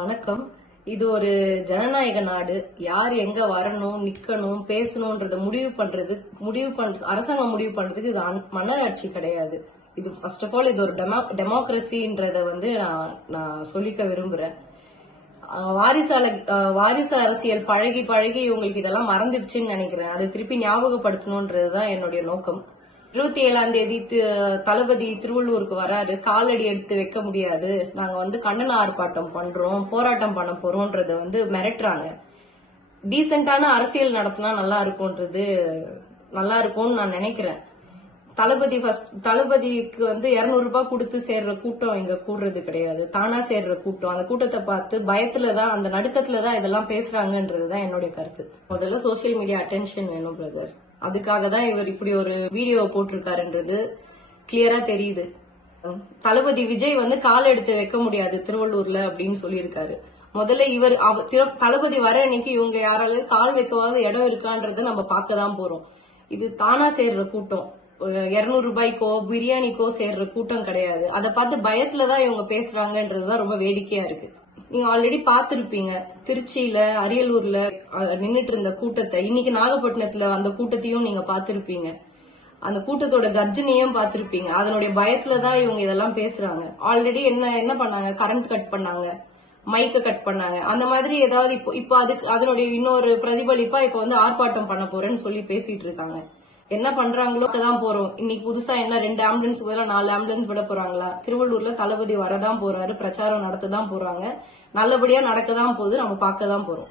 வணக்கம். இது ஒரு ஜனநாயக நாடு. யார் எங்க வரணும், நிக்கணும், பேசணும்ன்றத அரசாங்கம் முடிவு பண்றதுக்கு இது மன்னராட்சி கிடையாது. இது ஃபர்ஸ்ட் ஆஃப் ஆல் இது ஒரு டெமோக்ரஸின்றத நான் சொல்லிக்க விரும்புறேன். வாரிசு அரசியல் பழகி பழகி இவங்களுக்கு இதெல்லாம் மறந்துடுச்சுன்னு நினைக்கிறேன். அதை திருப்பி ஞாபகப்படுத்தணும்ன்றதுதான் என்னுடைய நோக்கம். 27ஆம் தேதி தளபதி திருவள்ளூருக்கு வராரு. காலடி எடுத்து வைக்க முடியாது, நாங்க கண்டன ஆர்ப்பாட்டம் பண்றோம், போராட்டம் பண்ண போறோம்ன்றத மிரட்டுறாங்க. டீசென்டான அரசியல் நடத்தினா நல்லா இருக்கும்னு நான் நினைக்கிறேன். தளபதிக்கு 200 ரூபாய் கொடுத்து சேர்ற கூட்டம் இங்க கூடுறது கிடையாது, தானா சேர்ற கூட்டம். அந்த கூட்டத்தை பார்த்து பயத்துலதான், அந்த நடுக்கத்துலதான் இதெல்லாம் பேசுறாங்கன்றதுதான் என்னுடைய கருத்து. முதல்ல சோசியல் மீடியா அட்டென்ஷன் வேணும் பிரதர். அதுக்காக தான் இவர் இப்படி ஒரு வீடியோ போட்டிருக்காருன்றது கிளியரா தெரியுது. தளபதி விஜய் கால் எடுத்து வைக்க முடியாது திருவள்ளூர்ல அப்படின்னு சொல்லியிருக்காரு. முதல்ல தளபதி வர அன்னைக்கு இவங்க யாராலும் கால் வைக்கவாத இடம் இருக்கான்றத நம்ம பார்க்கதான் போறோம். இது தானா சேர்ற கூட்டம், 200 ரூபாய்க்கோ பிரியாணிக்கோ சேர்ற கூட்டம் கிடையாது. அதை பார்த்து பயத்துலதான் இவங்க பேசுறாங்கன்றதுதான் ரொம்ப வேடிக்கையா இருக்கு. நீங்க ஆல்ரெடி பாத்திருப்பீங்க, திருச்சியில அரியலூர்ல நின்னுட்டு இருந்த கூட்டத்தை, இன்னைக்கு நாகப்பட்டினத்துல அந்த கூட்டத்தையும் நீங்க பாத்திருப்பீங்க. அந்த கூட்டத்தோட கர்ஜனையும் பாத்திருப்பீங்க. அதனுடைய பயத்துலதான் இவங்க இதெல்லாம் பேசுறாங்க. ஆல்ரெடி என்ன பண்ணாங்க, கரண்ட் கட் பண்ணாங்க, மைக்க கட் பண்ணாங்க. அந்த மாதிரி ஏதாவது இப்போ அதனுடைய இன்னொரு பிரதிபலிப்பா இப்ப ஆர்ப்பாட்டம் பண்ண போறேன்னு சொல்லி பேசிட்டு இருக்காங்க. என்ன பண்றாங்களோ தான் போறோம். இன்னைக்கு புதுசா என்ன 2 ஆம்புலன்ஸ் பதிலா 4 ஆம்புலன்ஸ் விட போறாங்களா? திருவள்ளூர்ல தளபதி வரதான் போறாரு, பிரச்சாரம் நடத்ததான் போறாங்க. நல்லபடியா நடக்கதான் போகுது, நம்ம பார்க்கதான் போறோம்.